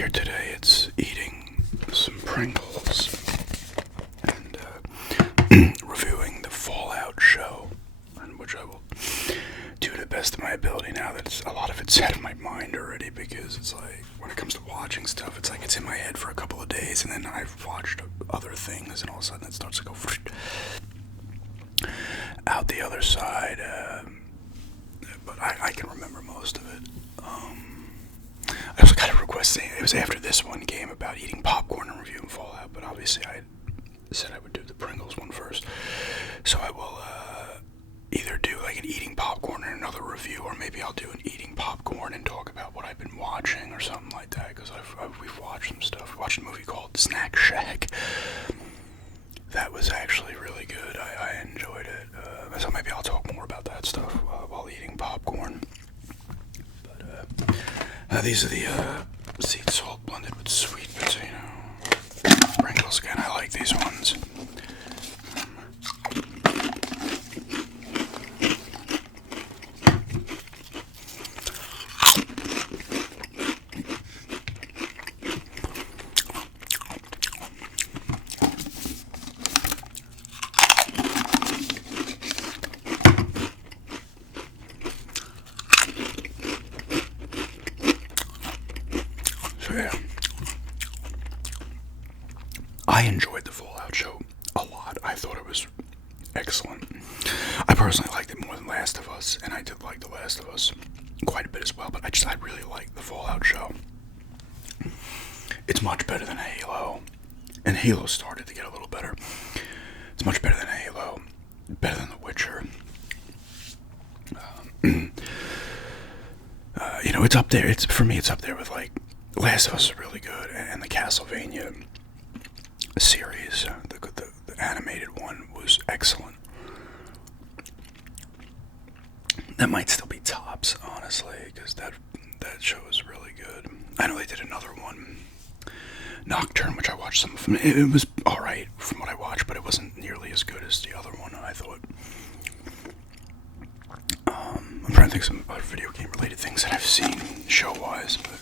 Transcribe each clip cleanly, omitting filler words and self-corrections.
here today. It's eating some Pringles and reviewing the Fallout show, which I will do to the best of my ability now that a lot of it's out of my mind already, because it's like, when it comes to watching stuff, it's like it's in my head for a couple of days, and then I've watched other things, and all of a sudden it starts to go out the other side. But I can remember most of it. I also got a request saying it was after this one game about eating popcorn and reviewing Fallout, but obviously I said I would do the Pringles one first. So I will either do like an eating popcorn and another review, or maybe I'll do an eating popcorn and talk about what I've been watching or something like that, because we've watched some stuff. We watched a movie called Snack Shack. That was actually really good. I enjoyed it. So maybe I'll talk more about that stuff while eating popcorn. But these are the sea salt blended with sweet potato Pringles again. I like these ones. Yeah. I enjoyed the Fallout show a lot. I thought it was excellent. I personally liked it more than Last of Us, and I did like The Last of Us quite a bit as well, but I really liked the Fallout show. It's much better than Halo, and Halo started to get a little better. It's much better than Halo, better than The Witcher. It's up there. For me, it's up there with like Last of Us is really good, and the Castlevania series, the animated one, was excellent. That might still be tops, honestly, because that show is really good. I know they did another one, Nocturne, which I watched some of them. It was alright from what I watched, but it wasn't nearly as good as the other one, I thought. I'm trying to think of some other video game related things that I've seen show-wise, but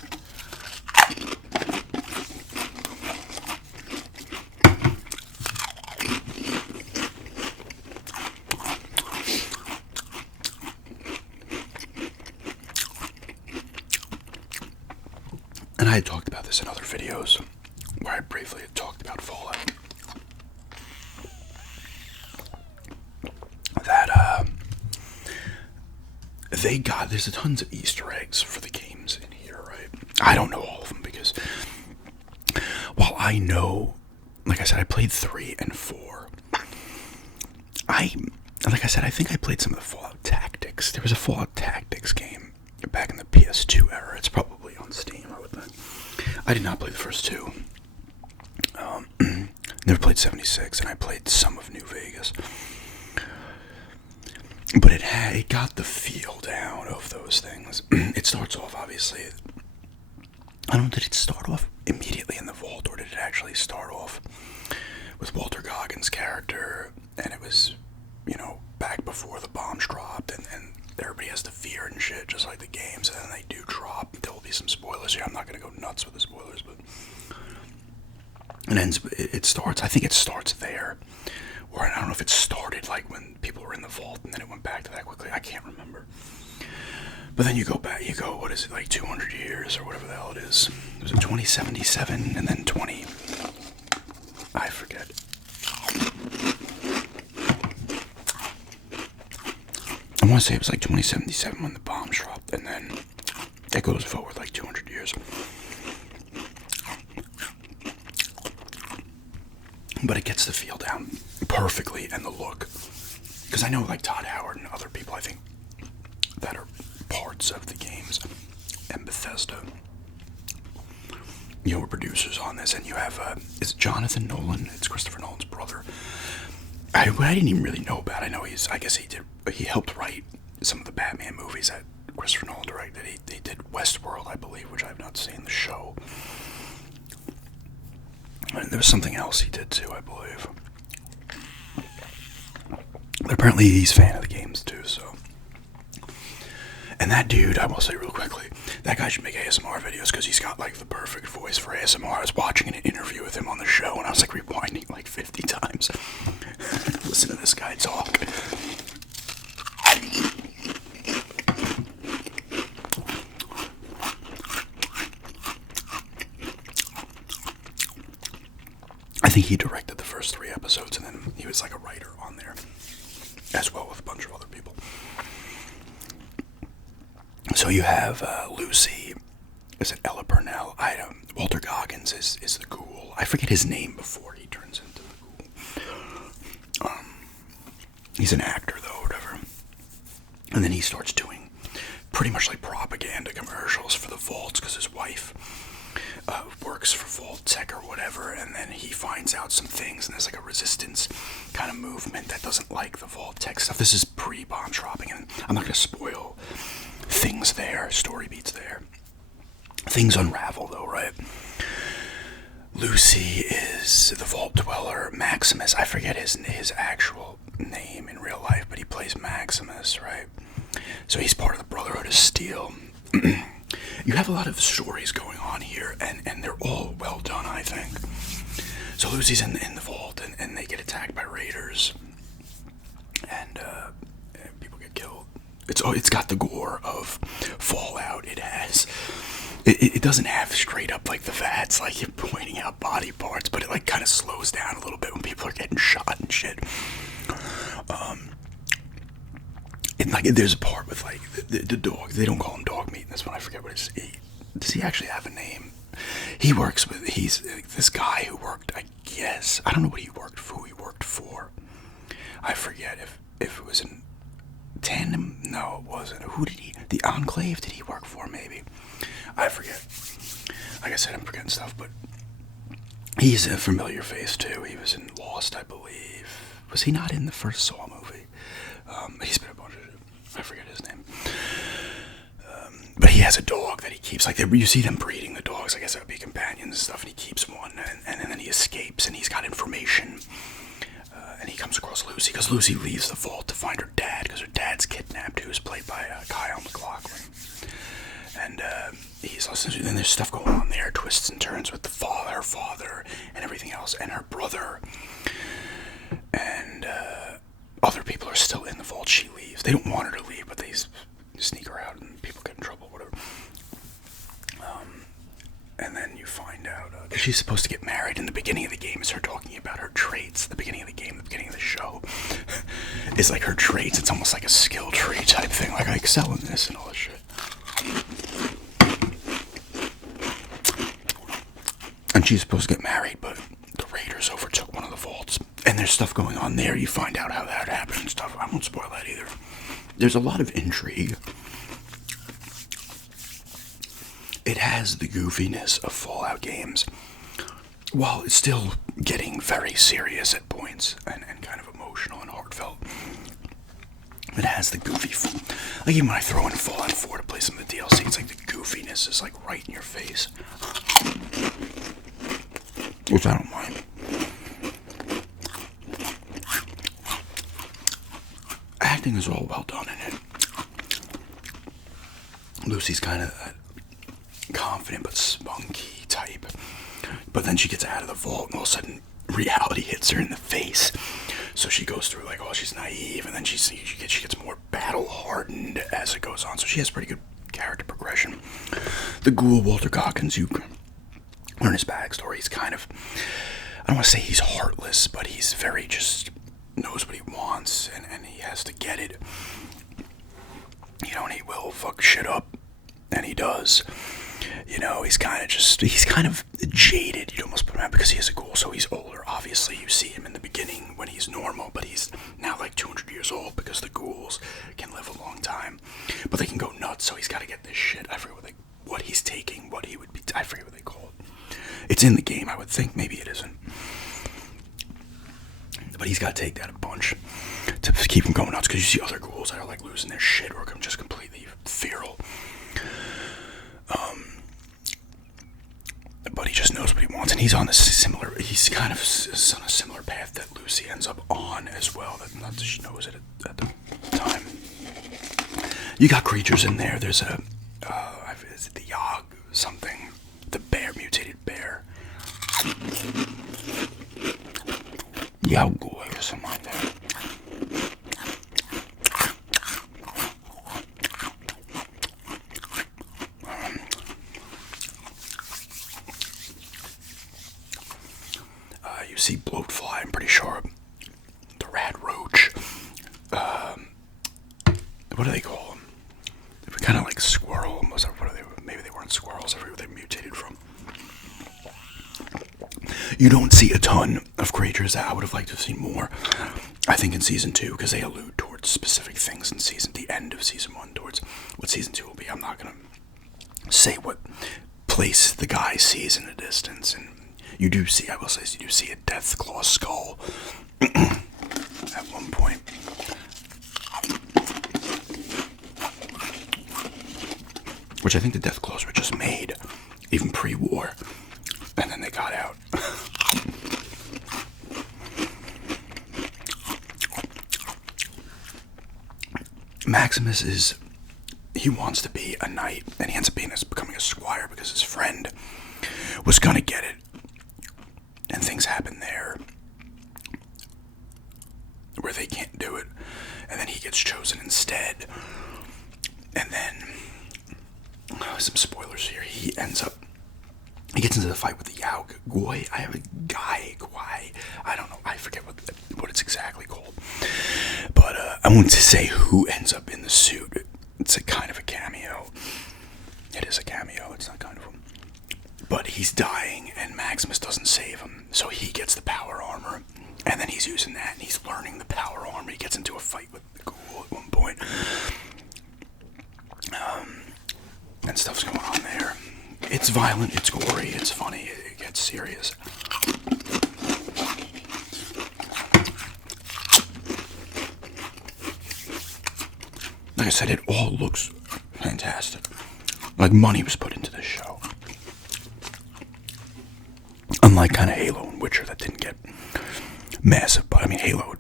and I had talked about this in other videos where I briefly had talked about Fallout. That there's tons of Easter eggs for the games in here, right? I don't know all of them because while I know, like I said, I played 3 and 4. I think I played some of the Fallout Tactics. There was a Fallout Tactics game back in the PS2 era. It's probably on Steam, I would think. I did not play the first 2. Never played 76, and I played some of New Vegas. But it got the feel down of those things. It starts off, obviously, I don't know, did it start off immediately in the vault, or did it actually start off with Walter Goggins' character, and it was, back before the bombs dropped, and everybody has the fear and shit, just like the games, and then they do drop. There will be some spoilers here. I'm not going to go nuts with the spoilers, but it starts, I think it starts there, or I don't know if it started like when people were in the vault, and then it went back to that quickly. I can't remember. But then you go back, what is it, like 200 years, or whatever the hell it is. Was it 2077, and then 20, I forget. I want to say it was like 2077 when the bombs dropped, and then it goes forward like 200 years. But it gets the feel down perfectly, and the look. Because I know like Todd Howard and other people, I think, that are parts of the games, and Bethesda, were producers on this, and you have, it's Jonathan Nolan, it's Christopher Nolan's brother. I didn't even really know about. I know he helped write some of the Batman movies that Christopher Nolan directed. He did Westworld, I believe, which I have not seen the show. And there was something else he did too, I believe. But apparently he's a fan of the games too, so. And that dude, I will say real quickly, That guy should make ASMR videos because he's got like the perfect voice for ASMR. I was watching an interview with him on the show and I was like rewinding like 50 times. Listen to this guy talk. I think he directed the first 3 episodes and then he was like a writer on there as well with a bunch of other people. So you have Lucy. Is it Ella Purnell? Walter Goggins is the ghoul. I forget his name before he turns into the ghoul. He's an actor though, or whatever. And then he starts doing pretty much like propaganda commercials for the Vaults because his wife works for Vault Tech or whatever, and then he finds out some things, and there's like a resistance kind of movement that doesn't like the Vault Tech stuff. This is pre-bomb dropping, and I'm not going to spoil things there, story beats there. Things unravel though, right? Lucy is the Vault Dweller. Maximus, I forget his actual name in real life, but he plays Maximus, right? So he's part of the Brotherhood of Steel. You have a lot of stories going on here, and they're all well done, I think. So Lucy's in the vault, and they get attacked by raiders, and people get killed. It's got the gore of Fallout. It doesn't have straight up like the VATS, like you're pointing out body parts, but it like kind of slows down a little bit when people are getting shot and shit. And like there's a part with like the dog. They don't call him dog meat in this one. I forget what it's. Does he actually have a name? He's this guy who worked. I guess I don't know what he worked for. Who he worked for? I forget if it was in Tandem. No, it wasn't. Who did he? The Enclave? Did he work for? Maybe. I forget. Like I said, I'm forgetting stuff, but he's a familiar face too. He was in Lost, I believe. Was he not in the first Saw movie? He's been a bunch of shit. I forget his name. But he has a dog that he keeps. Like you see them breeding the dogs. I guess that would be companions and stuff. And he keeps one, and then he escapes, and he's got information. And he comes across Lucy because Lucy leaves the vault to find her dad because her dad's kidnapped, who's played by Kyle MacLachlan. And he's listening. Then there's stuff going on there, twists and turns with her father, and everything else, and her brother, and other people are still in the vault. She leaves. They don't want her to leave, but they sneak her out, and people get in trouble, whatever. And then you find out because she's supposed to get married. In the beginning of the game, is her talking about her traits. The beginning of the game, the beginning of the show, is like her traits. It's almost like a skill tree type thing. Like I excel in this and all this shit. And she's supposed to get married, but the raiders overtook one of the vaults. And there's stuff going on there. You find out how that happened and stuff. I won't spoil that either. There's a lot of intrigue. It has the goofiness of Fallout games, while it's still getting very serious at points and kind of emotional and heartfelt. It has the goofy, like even when I throw in Fallout 4 to play some of the DLC, it's like the goofiness is like right in your face, which I don't mind. Acting is all well done in it. Lucy's kind of confident but spunky type, but then she gets out of the vault and all of a sudden reality hits her in the face. So she goes through like, oh, she's naive, and then she gets more battle hardened as it goes on. So she has pretty good character progression. The ghoul Walter Goggins, you learn his backstory. He's kind of, I don't want to say he's heartless, but he's very just knows what he wants, and he has to get it. You know, and he will fuck shit up, and he does. You know, he's kind of jaded. You'd almost put him out because he is a ghoul, so he's older. Obviously, you see him in the beginning when he's normal, but he's now like 200 years old because the ghouls can live a long time, but they can go nuts. So he's got to get this shit. I forget what he's taking, what he would be. I forget what they call it. It's in the game, I would think. Maybe it isn't, but he's got to take that a bunch to keep him going nuts. Because you see other ghouls that are like losing their shit or just completely feral. But he just knows what he wants, and he's kind of on a similar path that Lucy ends up on as well. Not that she knows it at the time. You got creatures in there. There's it the Yog something? The bear, mutated bear. Yaoguai or something like that. You see bloatfly, I'm pretty sure. The rat roach. What do they call them? They were kind of like squirrel. Maybe they weren't squirrels. I forget where they mutated from. You don't see a ton of creatures that I would have liked to have seen more. I think in season 2, because they allude towards specific things in the end of season 1, towards what season 2 will be. I'm not gonna say what place the guy sees in the distance, and you do see, I will say, you do see a Deathclaw skull at one point. Which I think the Deathclaws were just made, even pre-war, and then they got out. Maximus he wants to be a knight, and he ends up becoming a squire because his friend was gonna get it, and things happen there where they can't do it, and then he gets chosen instead, and then some spoilers here. He gets into the fight with the Yaoguai. I have a guy. I don't know. I forget what it's exactly called. But I won't say who ends up in the suit. It's a kind of a cameo. It is a cameo. It's not kind of him. But he's dying, and Maximus doesn't save him. So he gets the power armor, and then he's using that, and he's learning the power armor. He gets into a fight with the ghoul at one point. And stuff's going on there. It's violent, it's gory, it's funny, it gets serious. Like I said, it all looks fantastic. Like money was put into this show. Unlike kind of Halo and Witcher that didn't get massive, but I mean Halo,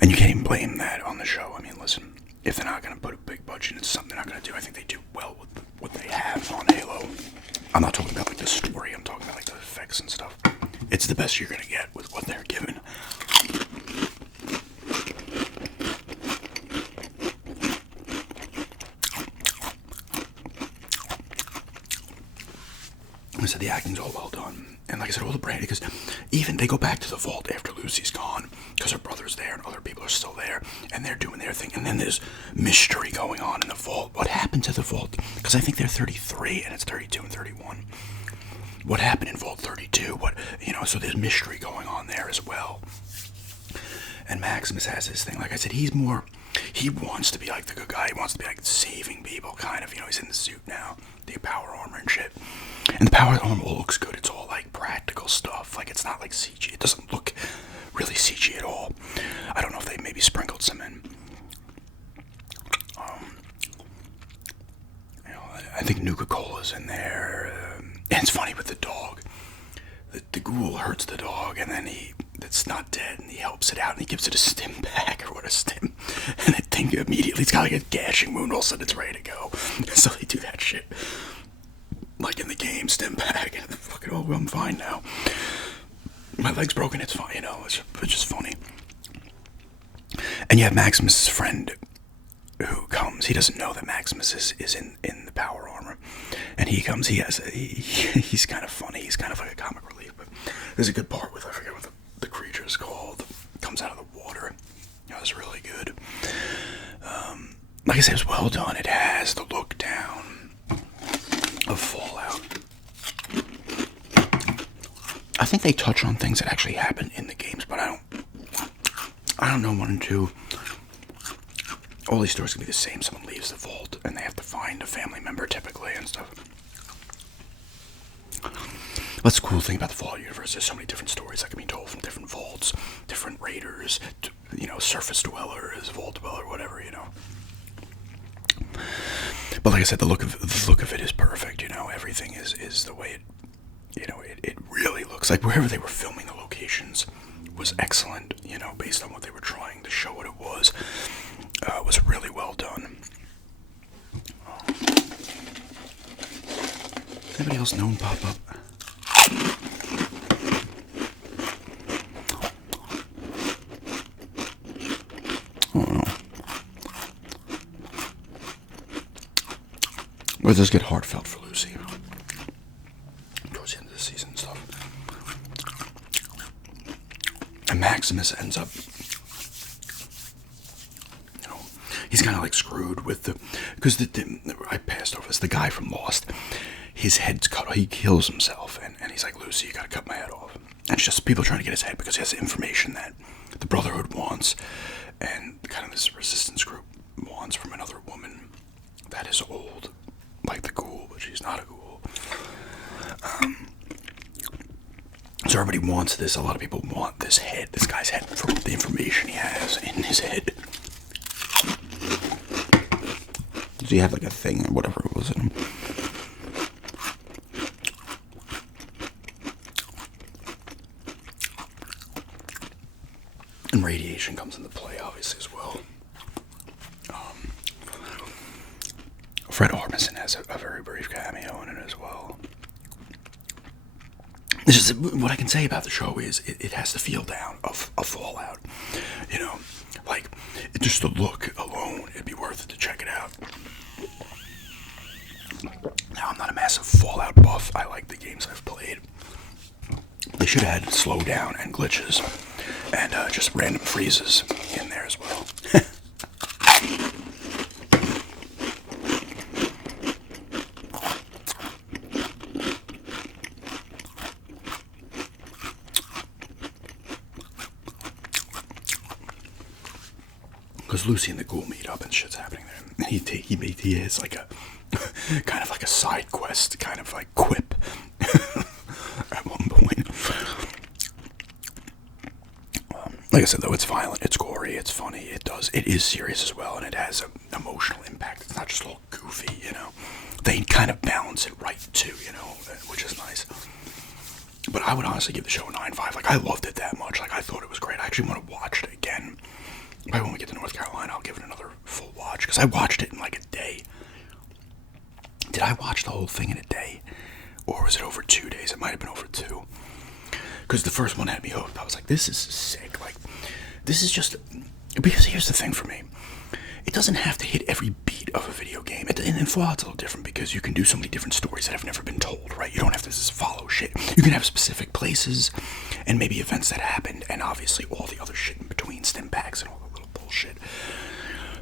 and you can't even blame that on the show. I mean, listen, if they're not going to put a big budget into something they're not going to do, I think they do well with what they have on Halo. I'm not talking about like the story, I'm talking about like the effects and stuff. It's the best you're going to get with what they're given. Like I said, the acting's all well done. And like I said, all the brand, because even they go back to the vault after Lucy's gone, because her brother's there and other people are still there, and they're doing their thing. And then there's mystery going on in the vault. What happened to the vault? Because I think they're 33 and it's 32 and 31. What happened in Vault 32? So there's mystery going on there as well. And Maximus has this thing. Like I said, he wants to be like the good guy. He wants to be like saving people, kind of. He's in the suit now, the power armor and shit. And the power armor all looks good. It's all like practical stuff. Like it's not like CG. It doesn't look really CG at all. I don't know if they maybe sprinkled some in. I think Nuka-Cola's in there. And it's funny with the dog. The ghoul hurts the dog, and then it's not dead, and he helps it out, and he gives it a stim pack, or what a stim, and I think immediately it's got like a gashing wound, all of a sudden it's ready to go. So they do that shit. Like in the game, stim pack, and fucking, oh, I'm fine now. My leg's broken, it's fine, it's just funny. And you have Maximus' friend who comes. He doesn't know that Maximus is in the power armor. And he comes, he's kind of funny, he's kind of like a comic relief, but there's a good part with, I forget what the creature is called, comes out of the water. That was really good. Like I said, it was well done. It has the look down of Fallout. I think they touch on things that actually happen in the games, but I don't know 1 and 2. All these stories can be the same. Someone leaves the vault and they have to find a family member typically and stuff. That's the cool thing about the Fallout universe. There's so many different stories that can be told from different vaults, different raiders, surface dwellers, vault dweller, whatever, But like I said, the look of it is perfect. Everything is the way it really looks like. Wherever they were filming the locations was excellent. Based on what they were trying to show what it was. Was really well done. Anybody else known pop up? Oh no. But it does get heartfelt for Lucy towards the end of the season and stuff. And Maximus ends up, he's kind of like screwed with because I passed over this. The guy from Lost, his head's cut off. He kills himself, and he's like, Lucy, you gotta cut my head off. And it's just people trying to get his head because he has information that the Brotherhood wants, and kind of this resistance group wants from another woman that is old, like the ghoul, but she's not a ghoul. So everybody wants this. A lot of people want this head, this guy's head, for the information he has in his head. Does he have like a thing or whatever it was in him? And radiation comes into play, obviously, as well. Fred Armisen has a very brief cameo in it as well. It's just, what I can say about the show is it has the feel down of Fallout. Like, just the look alone, it'd be worth it to check it out. Now, I'm not a massive Fallout buff. I like the games I've played. They should have had slowdown and glitches and just random freezes in there as well. Because Lucy and the ghoul meet up and shit's happening there. And he is like a kind of like a side quest, kind of like quip at one point. Like I said, though, it's violent, it's gory, it's funny, it is serious as well, and it has an emotional impact. It's not just all goofy, They kind of balance it right too, which is nice. But I would honestly give the show a 9.5. Like, I loved it that much. Like, I thought it was great. I actually want to watch it again. Maybe when we get to North Carolina, I'll give it another full watch, because I watched it in like a day. Did I watch the whole thing in a day? Or was it over 2 days? It might have been over 2. Because the first one had me hooked. I was like, this is sick. Like, this is just... Because here's the thing for me. It doesn't have to hit every beat of a video game. And Fallout's a little different because you can do so many different stories that have never been told, right? You don't have to just follow shit. You can have specific places and maybe events that happened, and obviously all the other shit in between, stim packs and all the little bullshit.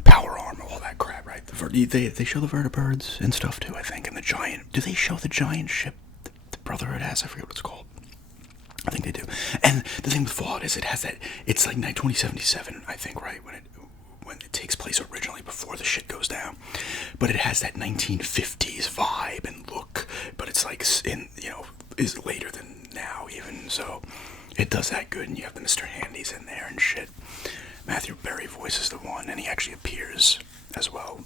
Power armor, all that crap, right? They show the vertibirds and stuff too, I think, and the giant... Do they show the giant ship the Brotherhood has? I forget what it's called. I think they do. And the thing with Fallout is it has that... It's like 2077, I think, right? When it takes place originally before the shit goes down. But it has that 1950s vibe and look. But it's like, is later than now even. So it does that good. And you have the Mr. Handy's in there and shit. Matthew Berry voices the one. And he actually appears as well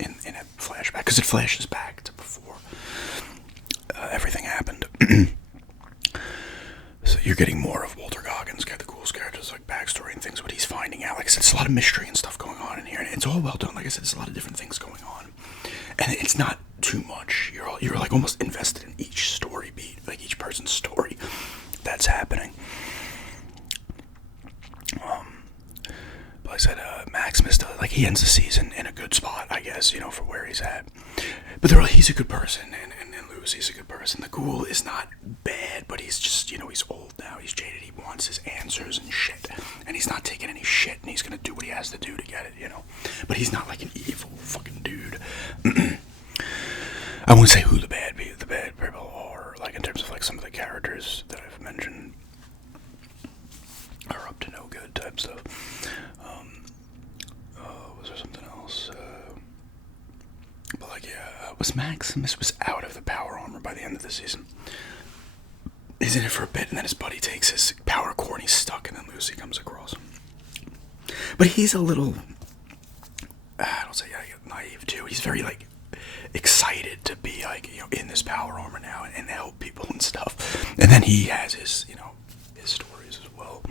in a flashback. Because it flashes back to before everything happened. So you're getting more of Walter Goggins, the Ghoul's characters, like backstory and things, what he's finding out. Like I said, it's a lot of mystery and stuff going on in here, and it's all well done. Like I said, there's a lot of different things going on, and it's not too much. You're like almost invested in each story beat, like each person's story that's happening. But like I said, Maximus, like he ends the season in a good spot, I guess, for where he's at. But he's a good person, and Lucy's a good person. The Ghoul is not bad, but he's just, he's old now. He's jaded. He wants his answers and shit, and he's not taking any shit, and he's gonna do what he has to do to get it, But he's not like an evil fucking dude. I won't say who the bad people are, like in terms of like some of the characters that I've mentioned are up to no good type stuff. Was there something else? But like, yeah, Maximus was out of the power armor by the end of the season. He's in it for a bit, and then his buddy takes his power core and he's stuck, and then Lucy comes across him. But he's a little, I don't say naive too. He's very like excited to be like in this power armor now and help people and stuff. And then he has his his stories as well.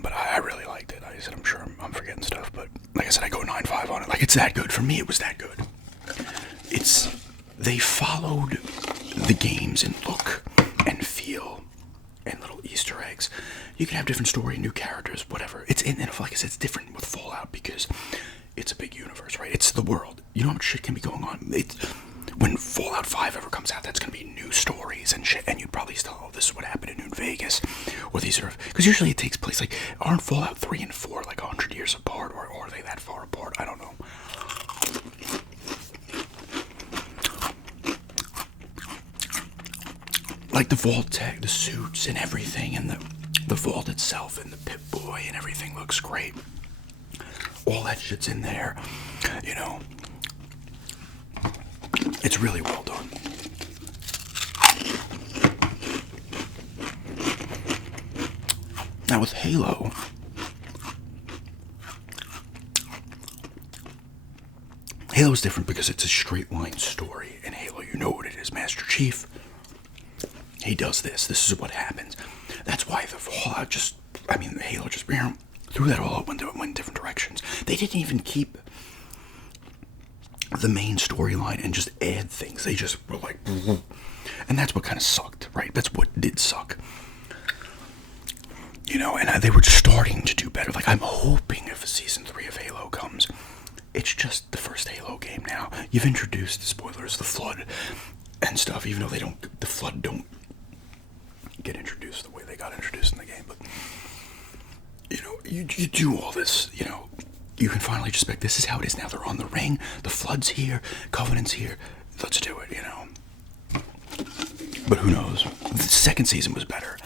But I really liked it. I said I'm sure I'm forgetting stuff, but like I said, I go 9.5 on it. Like it's that good for me. It was that good. It's they followed the games in look and feel and little Easter eggs. You can have different story, new characters, whatever. It's in, and like I said, it's different with Fallout because it's a big universe, right? It's the world. You know how much shit can be going on. When Fallout 5 ever comes out, that's gonna be new stories and shit, and you'd probably still, oh, this is what happened in New Vegas, or these are, because usually it takes place, like, aren't Fallout 3 and 4 like 100 years apart, or are they that far apart? I don't know. Like the vault tech, the suits and everything, and the vault itself and the Pip-Boy and everything looks great. All that shit's in there, you know. It's really well done. Now with Halo, Halo's different because it's a straight line story. In Halo, you know what it is. Master Chief, he does this. This is what happens. That's why the Fallout Halo just threw that all up, went in different directions. They didn't even keep the main storyline and just add things. They just were like, and that's what kind of sucked, right? That's what did suck. You know, and they were starting to do better. Like, I'm hoping if season 3 of Halo comes, it's just the first Halo game now. You've introduced, spoilers, the Flood and stuff, even though the Flood don't get introduced the way they got introduced in the game. But, you know, you do all this, you know, you can finally just pick, this is how it is now. They're on the ring, the Flood's here, Covenant's here, let's do it, you know. But who knows? The second season was better.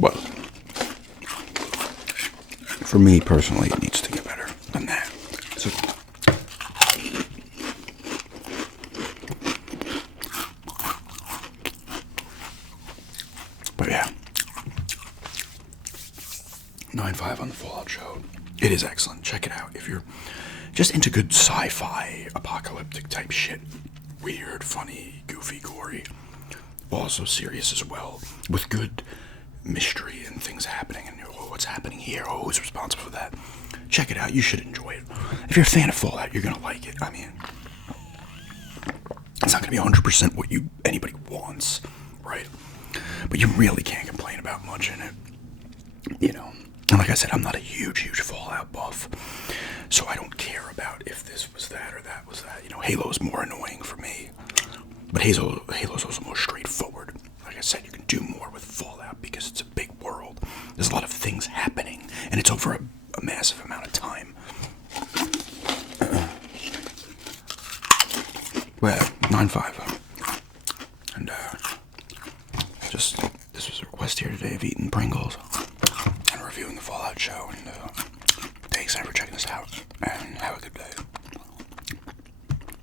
Well, for me personally, it needs to get better than that. So, but yeah, 9.5 on the Fallout show. It is excellent. Check it out if you're just into good sci-fi, apocalyptic type shit. Weird, funny, goofy, gory. Also serious as well, with good mystery and things happening, and what's happening here, who's responsible for that. Check it out. You should enjoy it. If you're a fan of Fallout, you're gonna like it. I mean, it's not gonna be 100% what anybody wants, right? But you really can't complain about much in it, you know. And like I said, I'm not a huge Fallout buff, so I don't care about if this was that or that was that. You know, Halo's more annoying for me, but Halo's also more straightforward. Like I said, you can do more with Fallout because it's a big world. There's a lot of things happening, and it's over a massive amount of time. Well, 9.5. And, this was a request here today of eating Pringles and reviewing the Fallout show. And, thanks for checking this out, and have a good day.